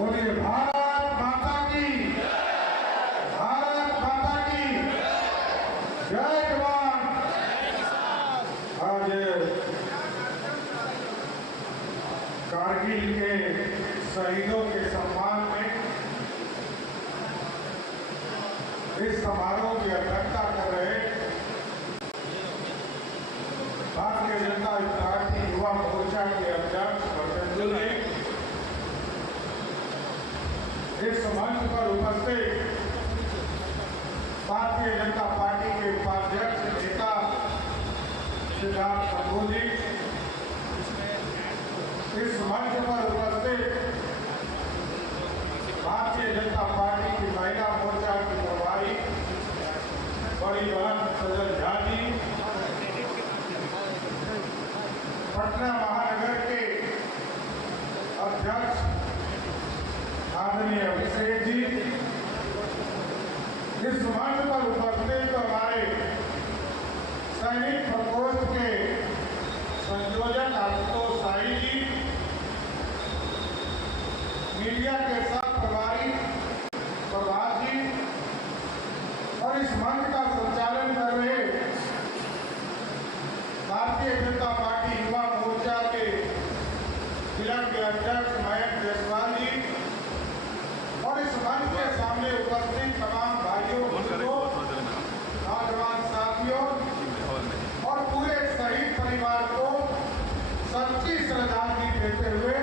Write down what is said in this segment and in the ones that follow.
बोलिए भारत माता की, भारत माता की जय जवान। आज कारगिल के शहीदों के सम्मान में इस समारोह की अध्यक्षता कर रहे भारतीय जनता पार्टी युवा मोर्चा के अध्यक्ष बजरंग जी, इस मंच पर उपस्थित भारतीय जनता पार्टी के उपाध्यक्ष नेता सिद्धार्थ शंभू जी, इस मंच पर उपस्थित भारतीय जनता पार्टी की महिला मोर्चा की प्रभारी बड़ी बहन सजल झा जी, पटना महानगर के अध्यक्ष आदरणीय अभिषेक जी, इस मंच पर उपस्थित हमारे सैनिक प्रकोष्ठ के संयोजक आशुतोष साई जी, मीडिया के सब प्रभारी प्रभात जी और इस मंच का संचालन कर रहे भारतीय जनता पार्टी युवा मोर्चा के जिला के अध्यक्ष मयंक जायसवाल जी और इस मंच के सामने उपस्थित तमाम भाइयों बुजुर्गों, नौजवान साथियों और पूरे शहीद परिवार को सच्ची श्रद्धांजलि देते हुए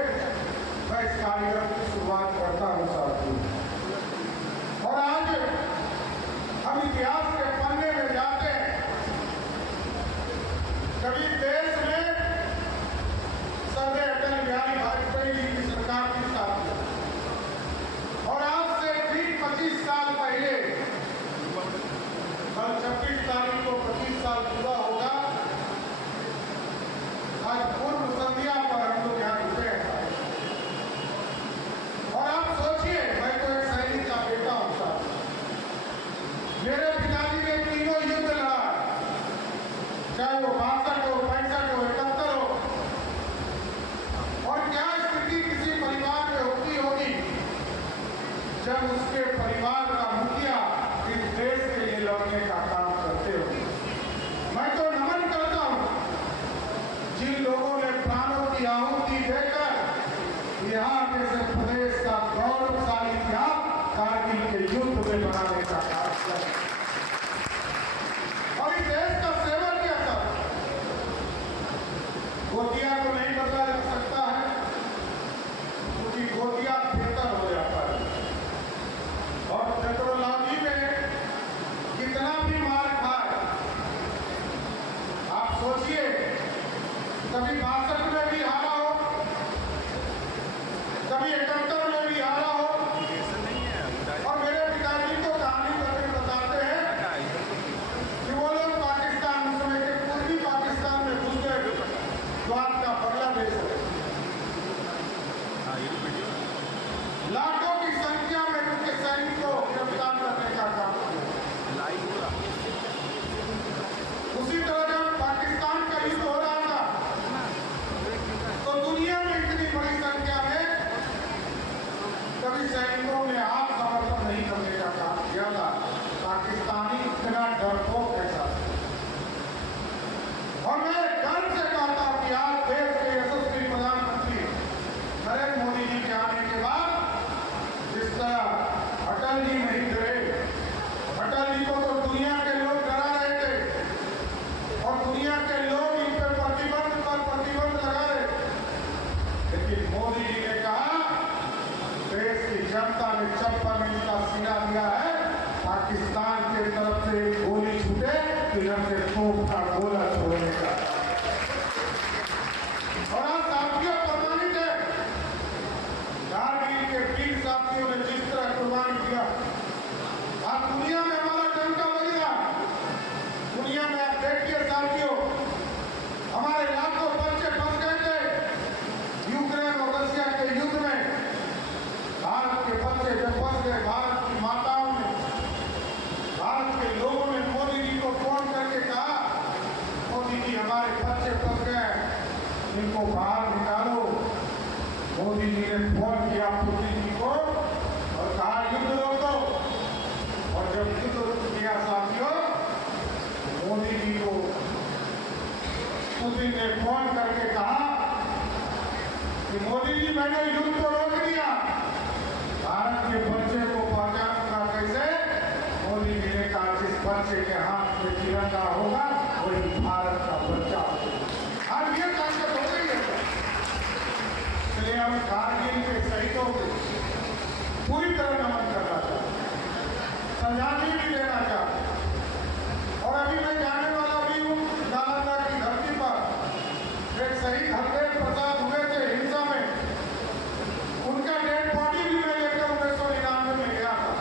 मैं इस कार्यक्रम की शुरुआत करता हूं साथियों। और आज हम इतिहास के पन्ने में जाते हैं। कभी देश में सरदार अटल बिहारी वाजपेयी जी की सरकार की स्थापना और आज से ठीक 25 साल पहले कल 26 तारीख को 25 साल पूरा होगा। आज पूर्व संध्या पर हम लोग यहाँ रुके हैं और आप सोचिए, मैं तो एक सैनिक का बेटा हूं साहब। मेरे पिताजी ने तीनों युद्ध लड़ा, चाहे वो 62 हो, 65 हो, 71 हो। और क्या स्थिति किसी परिवार में होती होगी जब उसके परिवार का मुखिया इस देश के लिए लड़ने का काम करते हो। मैं तो नमन करता हूं जिन लोगों ने प्राणों की आहुति देकर यहाँ जैसे प्रदेश का गौरवशाली इतिहास कारगिल के युद्ध में बनाने का काम किया और इस देश का सेवा किया था। गोतिया को नहीं बदला जा सकता है क्योंकि गोतिया बेहतर हो जाता है और टेक्नोलॉजी में कितना भी मार खाए। आप सोचिए, कभी 62 में भी हारा हो, कभी 71 में भी हारा हो। और मेरे पिताजी को कहानी करके बताते हैं कि वो लोग पाकिस्तान, उस समय के पूर्वी पाकिस्तान में घुस गए, स्वाद का बांग्लादेश है। लाखों की संख्या में उनके सैनिकों को गिरफ्तार करने का काम किया। उसी तरह जब पाकिस्तान का युद्ध हो रहा था तो दुनिया में इतनी बड़ी संख्या में कभी सैनिकों ने आप समर्थन नहीं करने का काम किया था। पाकिस्तानी इतना डरपोक है साथ। और मैं गर्व से कहता हूं कि आज देश के यशस्वी प्रधानमंत्री नरेंद्र मोदी जी के आने के बाद जिस तरह अटल जी नहीं डरे, अटल जी को तो दुनिया के लोग डरा रहे थे और दुनिया के लोग इन पर प्रतिबंध लगा रहे, लेकिन मोदी जी ने कहा देश की जनता ने 56 इंच का सीना दिया है, पाकिस्तान की तरफ से एक गोली छूटे तो इधर से तोप का गोला छोड़ने का। और आज साथियों प्रमाणित है, कारगिल के वीर साथियों ने जिस तरह कुर्बानी किया, आज दुनिया में हमारा डंका बज रहा। दुनिया में आप देखिए साथियों, हमारे लाखों बच्चे फंस गए थे यूक्रेन और रशिया के युद्ध में। भारत के बच्चे जब फंस गए, भारत की माताओं ने, भारत के लोगों ने मोदी जी को फोन करके कहा, मोदी जी हमारे बच्चे फंस गए, इनको बाहर निकालो। मोदी जी ने फोन किया पुतिन जी को युद्ध रोक दो। और जब युद्ध रुक गया साथियों, मोदी जी को पुतिन ने फोन करके कहा कि मोदी जी मैंने युद्ध को रोक दिया, भारत के बच्चे को पहचानूंगा कैसे? मोदी जी ने कहा जिस बच्चे के हाथ में तिरंगा होगा वही भारत का बच्चा होगा। आज ये ताकत हो गई है। इसलिए हम कारगिल के शहीदों को पूरी तरह नमन करना चाहते, श्रद्धांजलि भी देना चाहते। और अभी मैं जाने वाला भी हूँ नालंदा की धरती पर। एक शहीद हरदेव प्रसाद हुए थे हिंसा में, उनका डेड बॉडी भी मैं लेकर 1999 में गया था।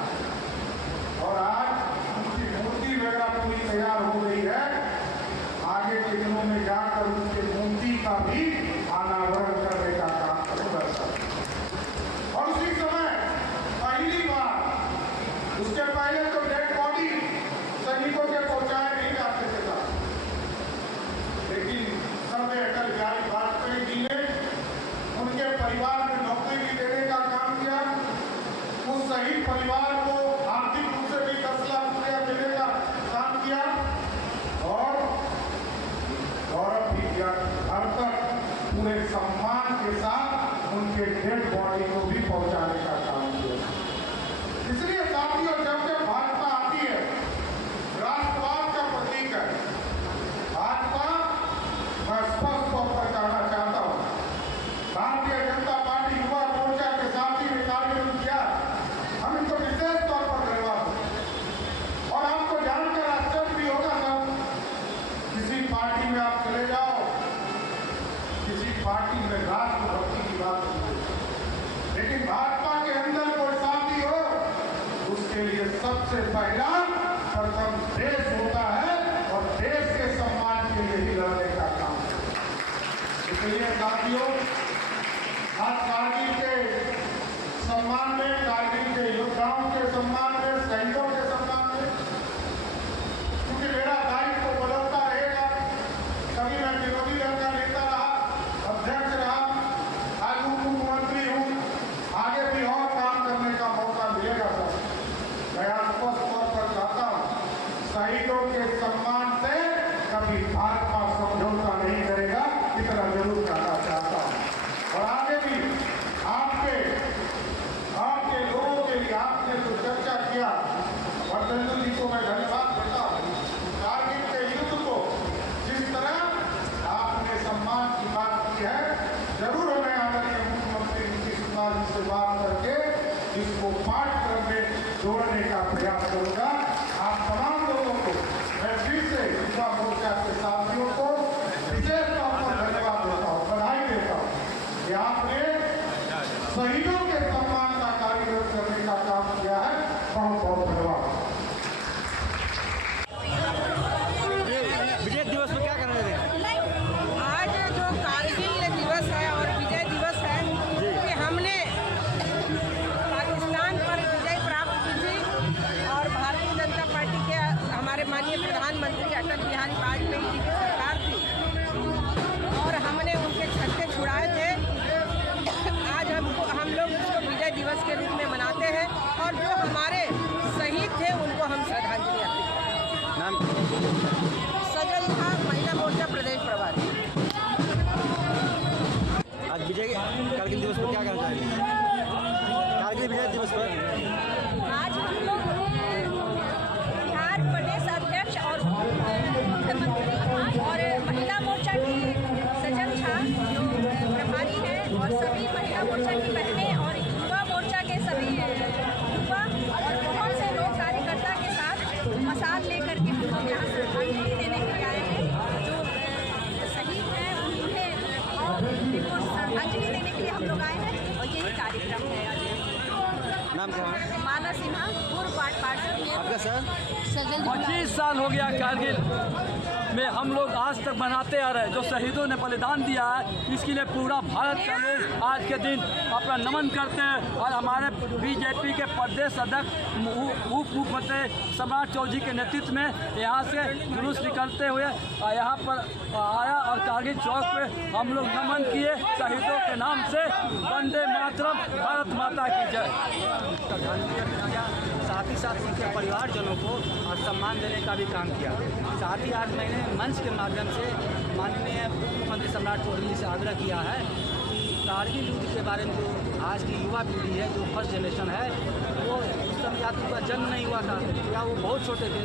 और आज उनकी मूर्ति वगैरह पूरी तैयार हो गई है। आगे के दिनों में जाकर उनकी मूर्ति का भी अनावरण करने का काम करूंगा। और उसी समय पहली बार, उसके पहले तो डेड बॉडी सैनिकों के पहुंचाए नहीं जाते थे, लेकिन सर्वोदय अटल बिहारी वाजपेयी जी ने उनके परिवार में नौकरी भी देने का काम किया। उस शहीद परिवार को आर्थिक रूप से भी 10 लाख रुपया देने का काम किया और गौरव भी किया। घर तक पूरे सम्मान के साथ उनके डेड बॉडी को भी पहुंचाने का काम किया। इसलिए साथियों, जब से भाजपा आती है, राष्ट्रवाद का प्रतीक है। भाजपा मैं स्पष्ट तौर पर कहना चाहता हूँ, भारतीय जनता पार्टी युवा मोर्चा के साथी ने कार्यक्रम किया, हम इनको विशेष तौर पर धन्यवाद दें। और आपको जानकर आश्चर्य भी होगा सर, किसी पार्टी में आप चले जाओ, किसी पार्टी में राष्ट्रभक्ति की बात नहीं, लेकिन भाजपा के अंदर कोई साथी हो, उसके लिए सबसे पहला प्रथम देश होता है और देश के सम्मान के लिए ही लड़ने का काम है। इसलिए साथियों, आज कारगिल के सम्मान में, कारगिल के योद्धाओं के सम्मान में, शहीदों के सम्मान में, क्योंकि मेरा दायित्व तो बदलता रहेगा। कभी मैं विरोधी दल का नेता रहा, अध्यक्ष रहा, आज उप मुख्यमंत्री हूँ, आगे भी और काम करने का मौका मिलेगा। सर मैं स्पष्ट तौर पर कहता हूँ, शहीदों के सम्मान से कभी भाजपा समझौता नहीं करेगा, इतना जरूर कहना चाहता हूँ। और आगे भी आपके लोगों के लिए आपने जो चर्चा किया, वर्धन जी को मैं धन्यवाद देता हूँ। कारगिल के युद्ध को जिस तरह आपने सम्मान की बात की है, जरूर हमें आदरणीय मुख्यमंत्री नीतीश कुमार जी से बात करके इसको पाठ्यक्रम में जोड़ने का प्रयास करूंगा। आप तमाम लोगों को मैं फिर से युवा मोर्चा के साथियों को विशेष तौर पर धन्यवाद देता हूँ, बधाई देता हूँ कि आपने शहीदों के सम्मान का कार्यक्रम करने का काम किया है। बहुत बहुत धन्यवाद। विजय दिवस में क्या कर रहे थे? आज जो कारगिल दिवस है और विजय दिवस है कि हमने पाकिस्तान पर विजय प्राप्त की थी और भारतीय जनता पार्टी के हमारे माननीय प्रधानमंत्री अटल बिहारी वाजपेयी जी की सरकार थी और हमने उनके छक्के छुड़ाए थे। आज हम लोग इसको विजय दिवस के रूप में मनाते हैं और जो हमारे शहीद थे उनको हम श्रद्धांजलि अर्पित करते हैं। नाम सजल था, महिला मोर्चा प्रदेश प्रभारी। आज विजय कारगिल दिवस पर क्या कहना चाहेंगे? कारगिल विजय दिवस पर आज हम लोग बिहार प्रदेश अध्यक्ष और मुख्यमंत्री और महिला मोर्चा की सजल झा जो प्रभारी हैं और सभी महिला मोर्चा की बहनें और युवा मोर्चा के सभी युवा और बहुत से लोग कार्यकर्ता के साथ मसाल लेकर के हम लोग यहाँ श्रद्धांजलि देने के लिए आए हैं। जो शहीद हैं उनको श्रद्धांजलि देने के लिए हम लोग आए हैं और यही कार्यक्रम है आज। नाम क्या है? माला सिन्हा, पूर्व वार्ड पार्षद। आपका सर? 25 साल हो गया कारगिल में हम लोग आज तक मनाते आ रहे, जो शहीदों ने बलिदान दिया है इसके लिए पूरा भारत का लोग आज के दिन अपना नमन करते हैं। और हमारे बीजेपी के प्रदेश अध्यक्ष उप मुख्यमंत्री सम्राट चौधरी के नेतृत्व में यहाँ से जुलूस निकलते हुए यहाँ पर आया और कारगिल चौक पे हम लोग नमन किए शहीदों के नाम से। वंदे मातरम, भारत माता की जय। श्रद्धांजलि अर्पित किया, साथ ही साथ उनके परिवारजनों को सम्मान देने का भी काम किया। साथ ही आज मैंने मंच के माध्यम से माननीय मुख्यमंत्री सम्राट चौधरी से आग्रह किया है कि कारगिल युद्ध के बारे में जो आज की युवा पीढ़ी है, जो फर्स्ट जनरेशन है, वो उस समय या तो उनका जन्म नहीं हुआ था या वो बहुत छोटे थे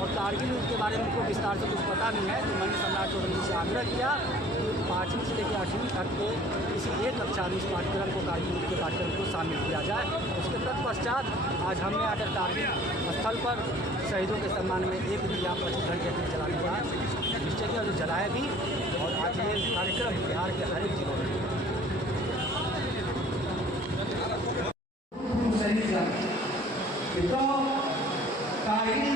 और कारगिल युद्ध के बारे में उनको विस्तार से कुछ पता नहीं है। तो मैंने सम्राट चौधरी से आग्रह किया कि 5वीं से लेकर 8वीं तक के किसी एक कक्षा में इस पाठ्यक्रम को, कारगिल युद्ध के पाठ्यक्रम को शामिल किया जाए। उसके तत्पश्चात आज हमने आकर कारगिल स्थल पर शहीदों के सम्मान में एक दिया 25 घंटे तक जलाने का निश्चय किया और जलाया भी। और आज ये कार्यक्रम बिहार के हर एक जिलों में तो कारगिल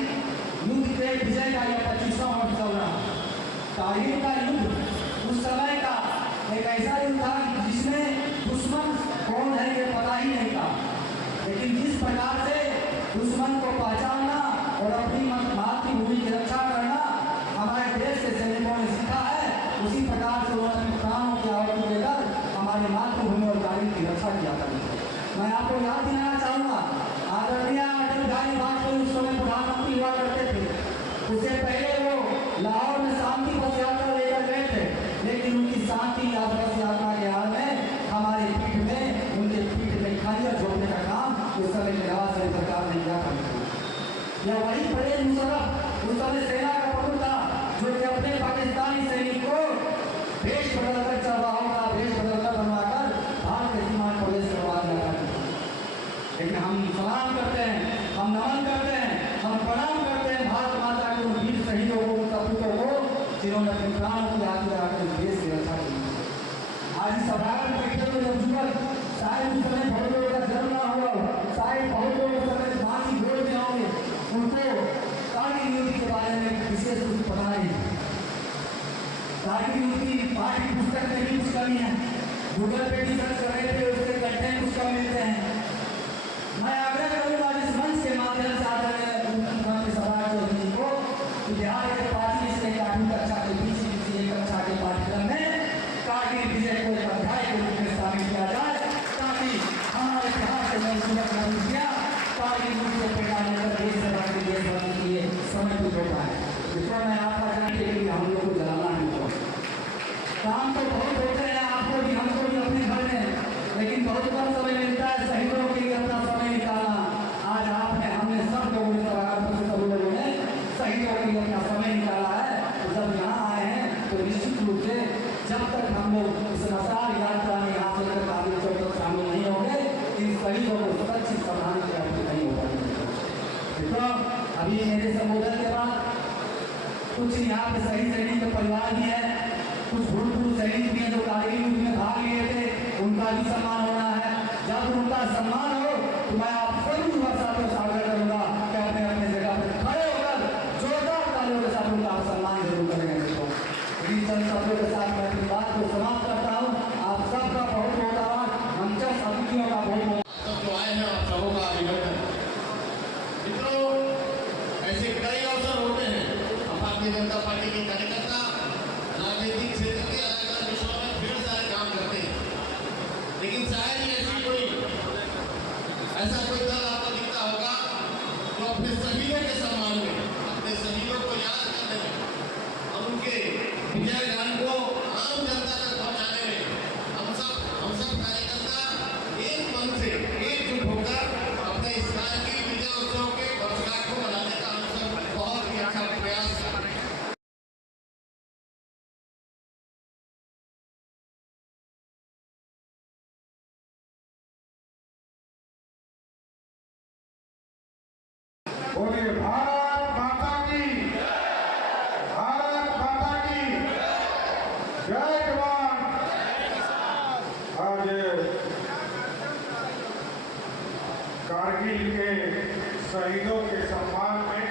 युद्ध के विजय का यह 25वां वर्ष चल रहा है। कारगिल का युद्ध उस समय का एक ऐसा युद्ध था जिसमें दुश्मन कौन है ये पता ही नहीं था, लेकिन जिस प्रकार से दुश्मन को पहचानना और अपनी मातृभूमि की रक्षा करना हमारे देश के सैनिकों ने सीखा है, उसी प्रकार से उन्होंने प्राणों की आहुति देकर हमारी मातृभूमि और कारगिल की रक्षा किया करती है। मैं आपको याद दिलाना चाहूँगा, आदरणीय अटल बिहारी वाजपेयी उस समय प्रधानमंत्री हुआ करते थे। उससे पहले वो लाहौर में शांति पथ यात्रा लेकर गए थे, लेकिन उनकी शांति पथ यात्रा के हाल में हमारे पीठ में, उनके पीठ में खंजर झोंकने का काम उस समय की नवाज शरीफ सरकार ने किया करती। यह वही परवेज मुशर्रफ उस समय सेना का प्रमुख था, जो कि अपने पाकिस्तानी सैनिक को भेष बदलकर, चरवाहों का भेष बदलकर बनवाकर भारत के सीमा में प्रवेश करवा दिया करते थे। लेकिन हम सलाम करते हैं, हम नमन करते हैं, हम प्रणाम करते हैं भारत माता के उन वीर शहीदों को, उन सपूतों को, जिन्होंने अपने प्राणों की आहुति देकर देश की रक्षा की। आज इस साधारण बैठक में जब युवक शायद उस समय बहुत लोगों का जन्म ना हुआ, शायद बहुत लोग उस समय माँ की गोद में होंगे, उनको कारगिल युद्ध के बारे में विशेष कुछ पता नहीं। कारगिल युद्ध की पाठ्य पुस्तक में भी कुछ कमी है, गूगल पे भी सर्च करने पे उसके कंटेंट कुछ कम मिलते हैं। मैं आग्रह करूँगा इस मंच के माध्यम से आदरणीय मुख्यमंत्री सम्राट चौधरी को कि बिहार के 5वीं से 8वीं कक्षा के बीच किसी एक कक्षा के पाठ्यक्रम में कारगिल विजय को एक अध्याय के रूप में शामिल किया जाए, ताकि हमारे बिहार के नई युवक नवयुवतियाँ कारगिल युद्ध को प्रेरणा लेकर देश सेवा के लिए देशभक्ति के लिए समर्पित हो पाए। इसमें मैं आपका जानने के लिए हम लोग को जलाना नहीं हो। काम तो बहुत होते हैं, आपको भी हमको भी अपने घर में, लेकिन बहुत कम समय मिलता है शहीदों के लिए अपना समय निकालना। आज आपने, हमने सब लोगों ने, सभी लोगों ने शहीदों के लिए अपना समय निकाला है। तो जब यहाँ आए हैं तो निश्चित रूप से जब तक हम लोग इस मशाल यात्रा में यहाँ से लेकर कारगिल चौक तक शामिल नहीं होंगे, इन शहीदों को सच्ची श्रद्धांजलि अर्पित नहीं हो पाएगी। तो अभी मेरे संबोधन के बाद कुछ यहाँ पे शहीद सैनिक के परिवार भी है, कुछ भूतपूर्व सैनिक भी हैं जो कारगिल युद्ध में भाग लिए थे, उनका भी सम्मान होना है। जब उनका सम्मान हो तो मैं आप सभी युवा साथियों से आग्रह करूँगा कि अपने अपने जगह पर खड़े होकर जोरदार तालियों के साथ उनका सम्मान जरूर करेंगे। इन चंद शब्दों के साथ मैं अपनी बात को समाप्त करता हूँ। आप सबका बहुत बहुत आभार, मंच अतिथियों का बहुत बहुत सब जो आए हैं आप सबों का अभिनंदन। मित्रों, ऐसे कई अवसर होते हैं, भारतीय जनता पार्टी के कार्यकर्ता राजनीतिक क्षेत्र के अलग अलग विषयों में ढेर सारे काम करते हैं, लेकिन शायद ही ऐसा कोई दल आपको दिखता होगा जो अपने शहीदों के सम्मान में, अपने शहीदों को याद करने में और उनके विजय गान को आम जनता तक पहुंचाने में हम सब कार्यकर्ता एक मन से एकजुट होकर अपने इस कारगिल विजय उत्सव के वर्षगांठ को मनाने का हम सब बहुत ही अच्छा प्रयास कर रहे हैं। बोलिए भारत माता की, भारत माता की जय जवान। आज कारगिल के शहीदों के सम्मान में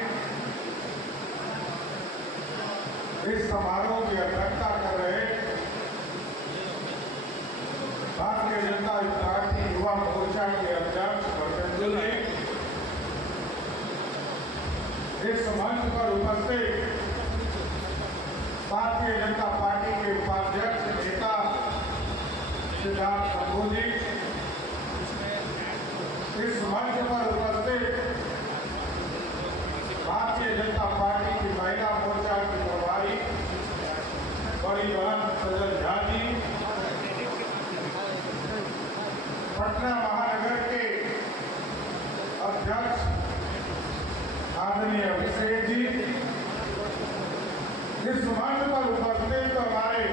इस समारोह की अध्यक्षता कर रहे भारतीय जनता पार्टी युवा मोर्चा के अध्यक्ष भरतेंदु जी, इस मंच पर उपस्थित भारतीय जनता पार्टी के भारतीय जनता पार्टी की महिला मोर्चा की प्रभारी बड़ी बहन सजल झा जी, पटना महानगर के अध्यक्ष आदरणीय अभिषेक जी, इस मंच पर उपस्थित हमारे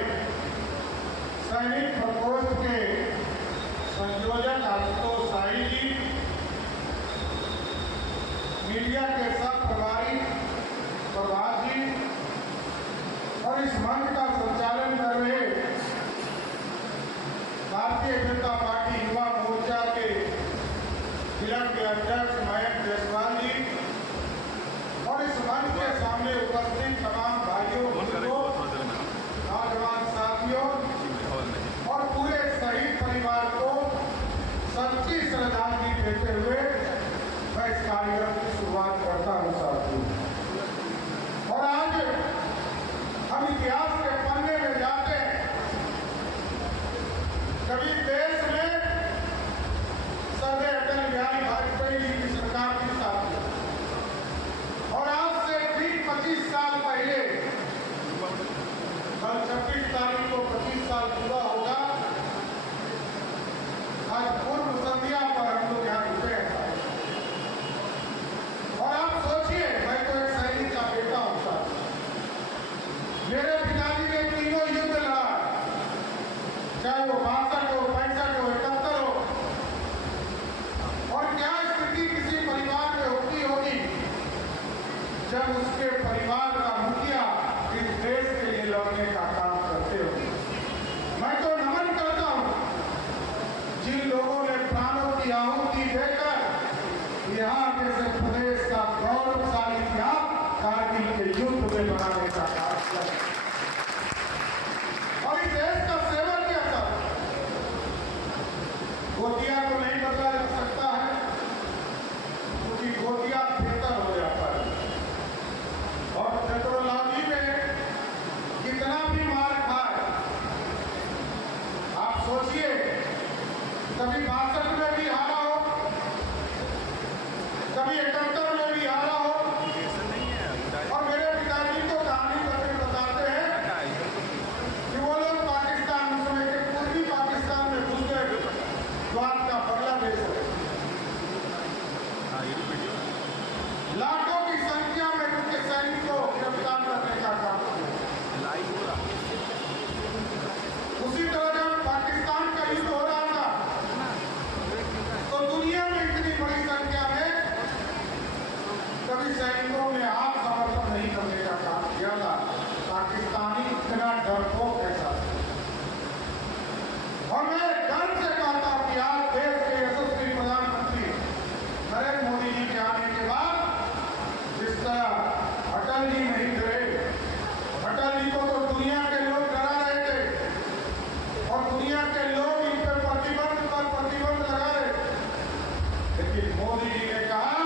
सैनिक प्रकोष्ठ के संयोजक आशुतोष शाही जी, मीडिया के सब प्रभारी प्रभात जी और इस मंच का संचालन कर रहे भारतीय जनता पार्टी युवा मोर्चा के जिला के अध्यक्ष मयंक जायसवाल जी और इस मंच के सामने उपस्थित तमाम भाइयों बंधुओं, नौजवान साथियों और पूरे शहीद परिवार को सच्ची श्रद्धांजलि देते हुए मैं इस कार्यक्रम की शुरुआत करता हूं साथियों। और आज हम इतिहास के पन्ने में जाते हैं। कभी देश में सरदार अटल बिहारी वाजपेयी जी की सरकार की स्थापना और आज से ठीक 25 साल पहले कल 26 तारीख को 25 साल पूरा होगा। आज पूर्व संध्या पर हम लोग यहाँ रुके हैं और आप सोचिए, मैं तो एक सैनिक का बेटा हूं साहब। मेरे पिताजी ने तीनों युद्ध लड़ा, चाहे वो 62 हो, 65 हो, 71 हो। और क्या स्थिति किसी परिवार में होती होगी जब उसके परिवार का मुखिया इस देश के लिए लड़ने का काम करते हो। मैं तो नमन करता हूं जिन लोगों ने प्राणों की आहुति देकर यहाँ जैसे प्रदेश का गौरवशाली इतिहास कारगिल के युद्ध में बनाने का काम किया और इस देश का सेवा किया था। गोतिया को नहीं बदला जा सकता है क्योंकि गोतिया बेहतर हो जाता है और टेक्नोलॉजी में कितना भी मार खाए। आप सोचिए, कभी 62 में भी हारा हो, कभी 71 में भी हारा हो। और मेरे पिताजी को कहानी बताते हैं कि वो लोग पाकिस्तान, उस समय के पूर्वी पाकिस्तान में घुस गए, द्वार का बांग्लादेश है। लाखों की संख्या में उनके सैनिकों को गिरफ्तार करने का काम किया। उसी तरह जब पाकिस्तान का युद्ध हो रहा था तो दुनिया में इतनी बड़ी संख्या में कभी सैनिकों ने आप समर्थन नहीं करने का काम किया था। पाकिस्तानी इतना डरपोक है साथ। और मैं गर्व से कहता हूं कि आज देश के यशस्वी प्रधानमंत्री नरेंद्र मोदी जी के आने के बाद जिस तरह अटल जी नहीं डरे, अटल जी को तो दुनिया के लोग डरा रहे थे और दुनिया के लोग इन पर प्रतिबंध लगा रहे, लेकिन मोदी जी ने कहा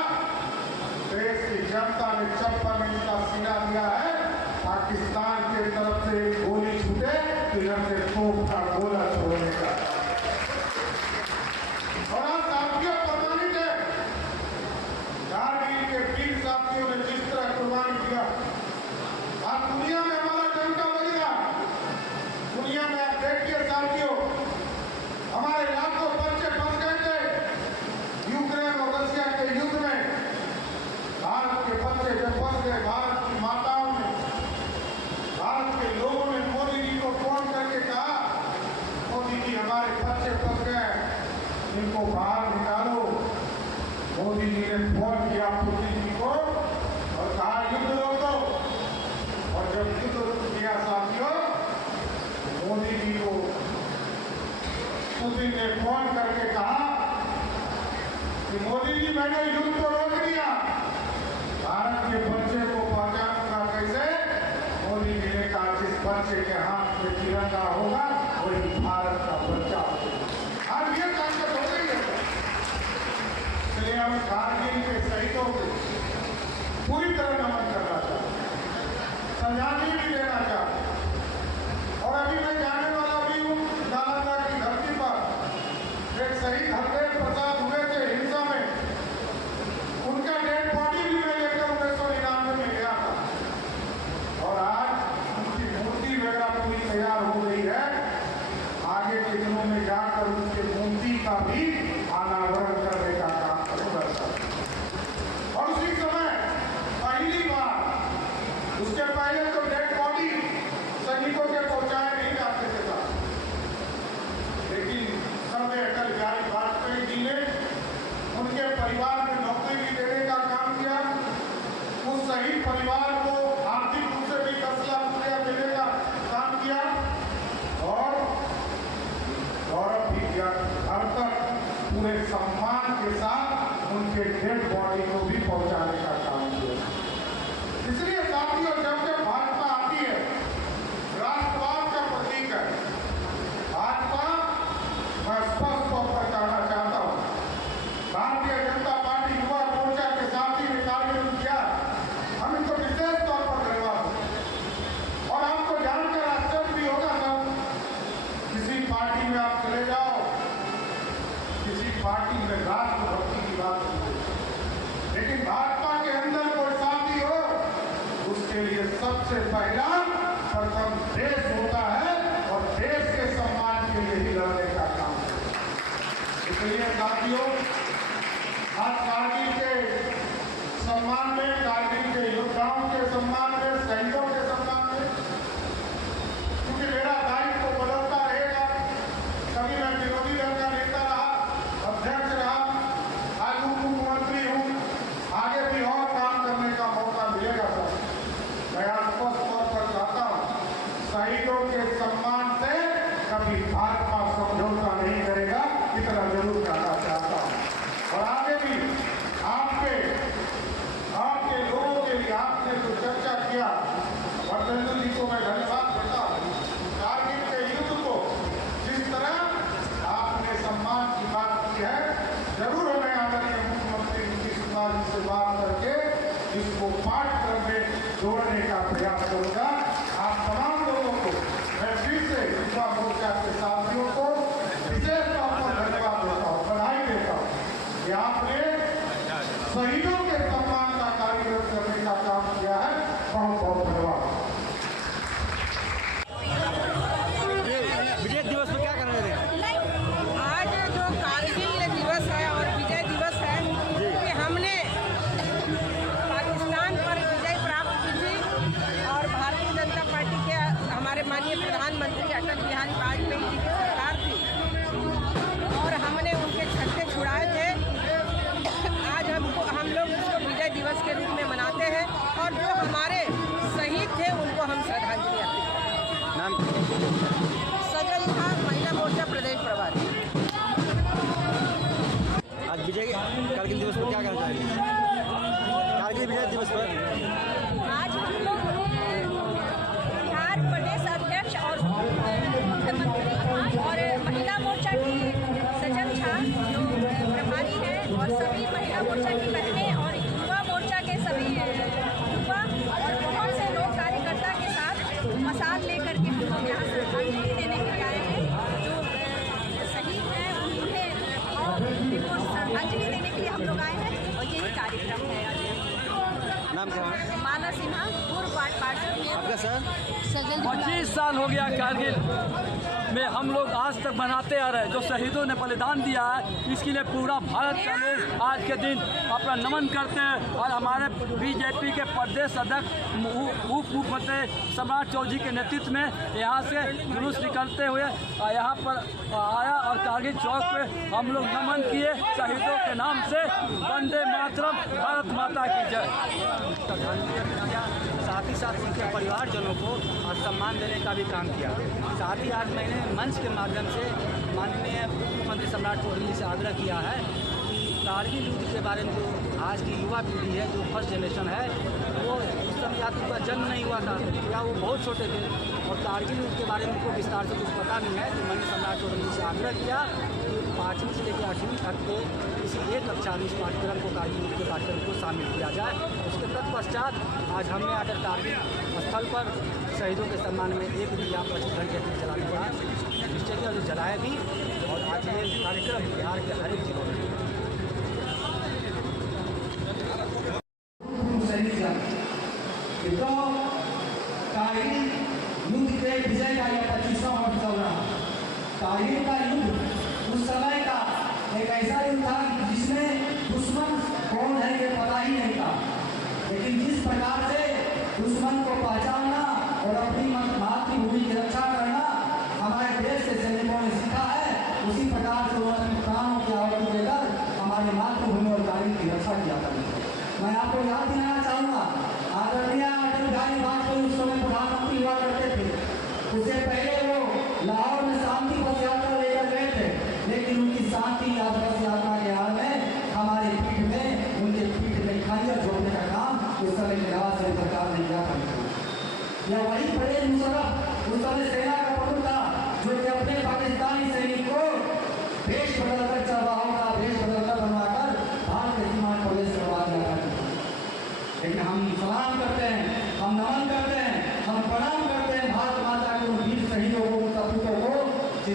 देश की जनता ने 56 इंच का सीना दिया है, पाकिस्तान की तरफ से एक गोली छूटे तो इधर से तोप का गोला छोड़ने का। और आज साथियों प्रमाणित है, कारगिल के वीर साथियों ने जिस तरह कुर्बानी दिया, आज दुनिया में हमारा डंका बज रहा। दुनिया में आप देखिए साथियों, हमारे लाखों बच्चे फंस गए थे यूक्रेन और रशिया के युद्ध में। भारत के बच्चे जब फंस गए, भारत की माताओं ने, भारत के लोगों ने मोदी जी को फोन करके कहा, मोदी जी हमारे बच्चे फंस गए, इनको बाहर निकालो। मोदी जी ने फोन किया पुतिन जी को और कहा युद्ध रोक दो। और जब युद्ध रुक गया साथियों, मोदी जी को पुतिन ने फोन करके कहा कि मोदी जी मैंने युद्ध को रोक दिया, भारत के बच्चे को पहचानूंगा कैसे? मोदी जी ने कहा जिस बच्चे के हाथ में तिरंगा होगा वही भारत का बच्चा होगा। आज ये ताकत हो गई है। इसलिए हम कारगिल के शहीदों को पूरी तरह नमन करना चाहते हैं, श्रद्धांजलि भी देना चाहते हैं। और अभी मैं जाने वाला भी हूँ नालंदा की धरती पर। एक शहीद हरदेव प्रसाद हुए थे हिंसा में, उनका डेड बॉडी भी मैं लेकर 1999 पूरे सम्मान के साथ उनके डेड बॉडी को भी पहुंचाने का काम किया। इसलिए साथियों, जब जब भाजपा आती है, राष्ट्रवाद का प्रतीक है। भाजपा, मैं स्पष्ट तौर पर कहना चाहता हूँ, भारतीय जनता पार्टी युवा मोर्चा के साथ ही कार्य किया, हम इनको विशेष तौर पर धन्यवाद दें। और आपको जानकर आश्चर्य भी होगा सर, किसी पार्टी में आप चले जाओ, किसी पार्टी में राष्ट्रभक्ति की बात होती है, लेकिन भाजपा के अंदर कोई साथी हो, उसके लिए सबसे पहला प्रथम देश होता है और देश के सम्मान के लिए ही लड़ने का काम है। इसलिए साथियों, आज कारगिल के सम्मान में, कारगिल के योद्धाओं के सम्मान में, शहीदों के सम्मान में, क्योंकि मेरा दायित्व तो बदलता रहेगा। कभी मैं विरोधी दल का नेता रहा, अध्यक्ष रहा, आज उप मुख्यमंत्री हूँ, आगे भी और काम करने का मौका मिलेगा सर। मैं आज स्पष्ट तौर पर कहता हूँ, शहीदों के सम्मान से कभी भाजपा समझौता नहीं करेगा, इतना जरूर कहना चाहता हूँ। और आगे भी आपके लोगों के लिए आपने जो चर्चा किया, वर्धेंद्र जी को मैं धन्यवाद देता हूँ। कारगिल के युद्ध को जिस तरह आपने सम्मान की बात की है, जरूर हमें आदरणीय मुख्यमंत्री नीतीश कुमार जी से बात करके इसको पाठ्यक्रम में जोड़ने का प्रयास करूंगा। आप तमाम लोगों को मैं फिर से युवा मोर्चा के साथियों को विशेष तौर पर धन्यवाद देता हूँ, बधाई देता हूँ कि आपने शहीदों के सम्मान का कार्यक्रम करने का काम किया है। बहुत बहुत धन्यवाद। विजय दिवस में क्या कर रहे थे? आज जो कारगिल दिवस है और विजय दिवस है, कि हमने पाकिस्तान पर विजय प्राप्त की थी और भारतीय जनता पार्टी के हमारे माननीय प्रधानमंत्री अटल बिहारी वाजपेयी जी की सरकार थी और हमने उनके छत्ते छुड़ाए थे। आज हम लोग इसको विजय दिवस के रूप में मनाते हैं और जो हमारे शहीद थे उनको हम श्रद्धांजलि अर्पित करते हैं। नाम सजल झा, महिला मोर्चा प्रदेश प्रभारी। आज विजय कारगिल दिवस पर क्या कहना चाहेंगे? कारगिल विजय दिवस पर आज हम लोग बिहार प्रदेश अध्यक्ष और मुख्यमंत्री और महिला मोर्चा की सजल झा जो प्रभारी है और सभी महिला मोर्चा की बहनें और युवा मोर्चा के सभी युवा और बहुत से लोग कार्यकर्ता के साथ मसाल लेकर के हम लोग यहाँ श्रद्धांजलि देने के लिए आए हैं। जो शहीद हैं उन्हें और उनको श्रद्धांजलि देने के लिए हम लोग आए हैं और यही कार्यक्रम है। नाम क्या है? माला सिन्हा, पूर्व वार्ड पार्षद। आपका सर? 25 साल हो गया कारगिल में हम लोग आज तक मनाते आ रहे हैं। जो शहीदों ने बलिदान दिया है, इसके लिए पूरा भारत का लोग आज के दिन अपना नमन करते हैं। और हमारे बीजेपी के प्रदेश अध्यक्ष उप मुख्यमंत्री सम्राट चौधरी के नेतृत्व में यहाँ से जुलूस निकलते हुए यहाँ पर आया और कारगिल चौक पे हम लोग नमन किए शहीदों के नाम से। वंदे मातरम, भारत माता की जय। साथ ही साथ उनके परिवारजनों को सम्मान देने का भी काम किया। साथ ही आज मैंने मंच के माध्यम से माननीय मुख्यमंत्री सम्राट चौधरी जी से आग्रह किया है कि कारगिल युद्ध के बारे में जो आज की युवा पीढ़ी है, जो फर्स्ट जनरेशन है, वो उस समय या तो उनका जन्म नहीं हुआ था या वो बहुत छोटे थे और कारगिल युद्ध के बारे में उनको विस्तार से कुछ पता नहीं है। तो मैंने सम्राट चौधरी जी से आग्रह किया कि 5वीं से लेकर 8वीं तक के किसी एक कक्षा में इस पाठ्यक्रम को, कारगिल युद्ध के पाठ्यक्रम को शामिल किया जाए। उसके तत्पश्चात आज हमने आकर कारगिल स्थल पर शहीदों के सम्मान में एक दिया 25 घंटे तक जलाने का निश्चय किया, जो जलाया भी। और आज ये कार्यक्रम बिहार के हर एक जिलों में तो कारगिल युद्ध के विजय का यह 25वां वर्ष चल रहा है। कारगिल का युद्ध उस समय का एक ऐसा युद्ध था जिसमें दुश्मन कौन है ये पता ही नहीं था, लेकिन जिस प्रकार से दुश्मन को पहचानना और अपनी मातृभूमि की रक्षा करना हमारे देश के सैनिकों ने सीखा है, उसी प्रकार से उन्होंने प्राणों की आहुति देकर हमारी मातृभूमि और कारगिल की रक्षा किया करती है। मैं आपको याद दिलाना चाहूँगा, आदरणीय अटल बिहारी वाजपेयी उस समय प्रधानमंत्री हुआ करते थे। उससे पहले वो लाहौर में शांति पथ यात्रा लेकर गए थे, लेकिन उनकी शांति पथ यात्रा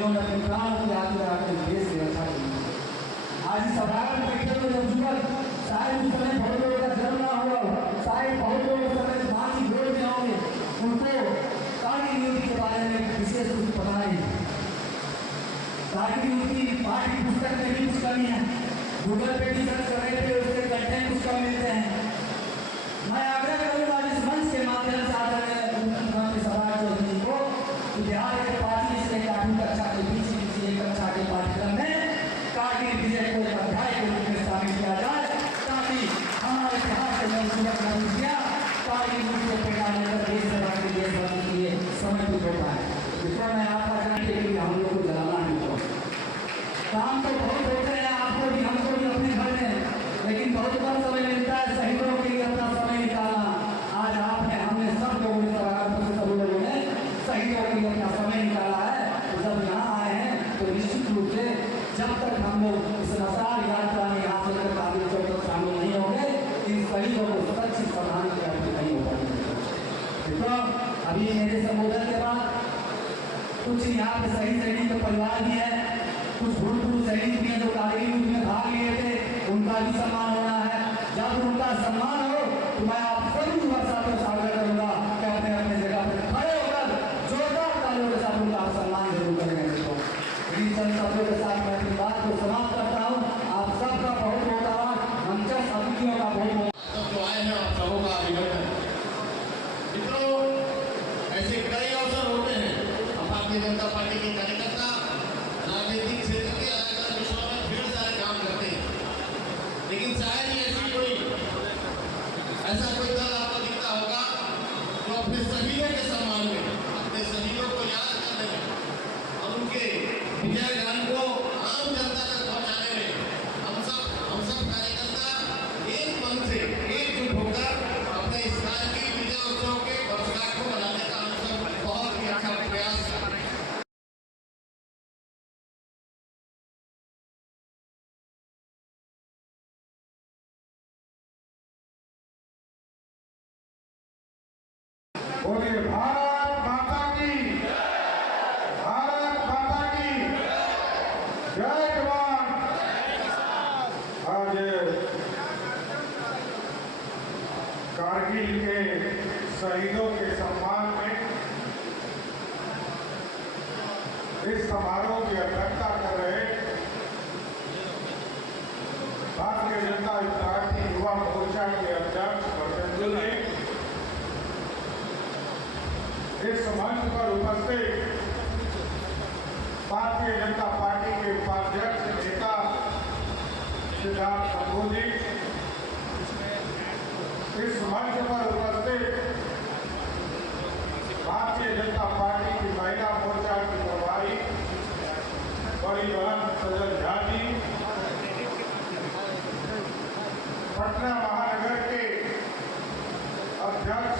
जिन्होंने अपने प्राण की आगे रखकर देश की रक्षा की। आज इस सभा में बैठे हुए नवजुवक शायद उस समय बहुत लोगों का जन्म ना हुआ, शायद बहुत लोग उस समय माँ की गोद में आओगे, उनको कारगिल युद्ध के बारे में विशेष कुछ पता नहीं। कारगिल युद्ध की पाठ्य पुस्तक में भी कुछ कमी है, गूगल पे भी सर्च कर रहे थे, उसके कंटेंट कुछ कम मिलते हैं। मैं आग्रह करूँगा इस मंच के माध्यम से आदरणीय मुख्यमंत्री सभा चौधरी को बिहार के 5वीं से 8वीं कक्षा के बीच की एक कक्षा के पाठ्यक्रम में कारगिल विजय को एक अध्याय के रूप में शामिल किया जाए, ताकि हमारे बिहार के नवजुवक नवयुवतियाँ कारगिल युद्ध के प्रेरणा लेकर देश सेवा के लिए देशभक्ति के लिए समर्पित हो पाए। इसको मैं आपका जानने के लिए हम लोग को जलाना नहीं होगा। काम तो बहुत होते हैं, आपको भी हमको भी अपने घर में, लेकिन बहुत कम समय मिलता है शहीदों के लिए अपना समय निकालना। आज आपने हमने सब लोगों ने सभी लोगों ने शहीदों के लिए अपना समय निकाला है। तो जब यहाँ आए हैं तो निश्चित रूप से जब तक हम लोग इस नशार यात्रा में यहाँ से कारगिल चौक तक शामिल नहीं होंगे, इन शहीदों को सुरक्षित प्रदान करके नहीं हो पाएंगे। तो अभी मेरे संबोधन के बाद कुछ यहाँ पे शहीद सैनिक के परिवार भी है, कुछ भूतपूर्व सैनिक भी हैं जो कारगिल युद्ध में भाग लिए थे, उनका भी सम्मान होना है। जब उनका सम्मान हो तो मैं आप सभी युवा साथियों से आग्रह करूंगा कि अपने अपने जगह पर खड़े होकर जोरदार तालियों के साथ उनका सम्मान जरूर करेंगे। तो इन चंद शब्दों के साथ मैं अपनी बात को समाप्त करता हूँ। आप सबका बहुत बहुत आभार, मंचस्थ अतिथियों का बहुत बहुत जो आए हैं आप सबों का अभिनंदन। मित्रों, ऐसे कई अवसर होते हैं, हम भारतीय जनता पार्टी के कार्यकर्ता राजनीतिक क्षेत्र के अलग अलग विषयों में ढेर सारे काम करते हैं, लेकिन शायद ही ऐसा कोई दल आपको दिखता होगा जो अपने शहीदों के सम्मान में, अपने शहीदों को याद करने में और उनके विजय गान को आम जनता तक पहुंचाने में हम सब कार्यकर्ता एक मन से एकजुट होकर अपने इस कारगिल विजय उत्सव के वर्षगांठ को मनाने का हम सब बहुत ही अच्छा प्रयास कर रहे हैं। बोलिए भारत माता की, भारत माता की जय जवान। आज कारगिल के शहीदों के सम्मान में इस समारोह की अध्यक्षता कर रहे भारतीय जनता पार्टी युवा मोर्चा के अध्यक्ष बजरंग जी, इस मंच पर उपस्थित भारतीय जनता पार्टी के उपाध्यक्ष नेता सिद्धार्थ शंभू जी, इस मंच पर उपस्थित भारतीय जनता पार्टी की महिला मोर्चा की प्रभारी बड़ी बहन सजल झा जी, पटना महानगर के अध्यक्ष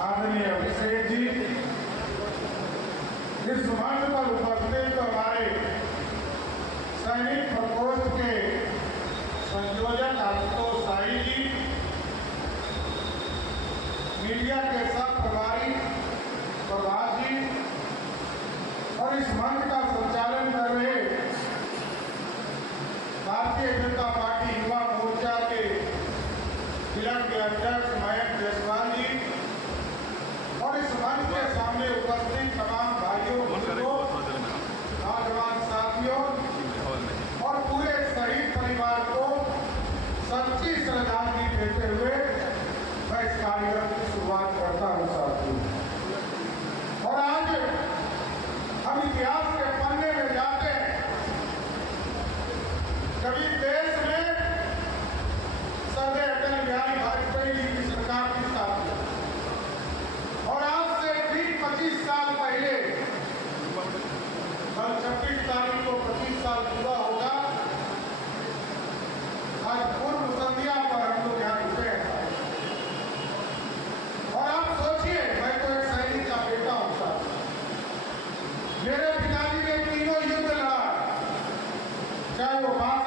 आदरणीय अभिषेक जी, इस मंच पर उपस्थित हमारे सैनिक प्रकोष्ठ के संयोजक आशुतोष शाही जी, मीडिया के सब प्रभारी प्रभात जी और इस मंच का संचालन कर रहे भारतीय जनता पार्टी युवा मोर्चा के जिला के अध्यक्ष मयंक जायसवाल जी और इस मंच के सामने उपस्थित तमाम भाइयों, बुजुर्गों, नौजवान साथियों और पूरे शहीद परिवार को सच्ची श्रद्धांजलि देते हुए मैं इस कार्यक्रम की शुरुआत करता हूं साथियों। और आज हम इतिहास के पन्ने में जाते हैं, कभी देश में सरदार अटल बिहारी वाजपेयी जी की सरकार की स्थापना और आज से ठीक 25 साल पहले, कल 26 तारीख को 25 साल पूरा होगा। आज पूर्व संध्या पर हम लोग यहाँ रुके हैं और आप सोचिए, मैं तो एक सैनिक का बेटा हूँ साहब, मेरे पिताजी ने तीनों युद्ध लड़ा, चाहे वो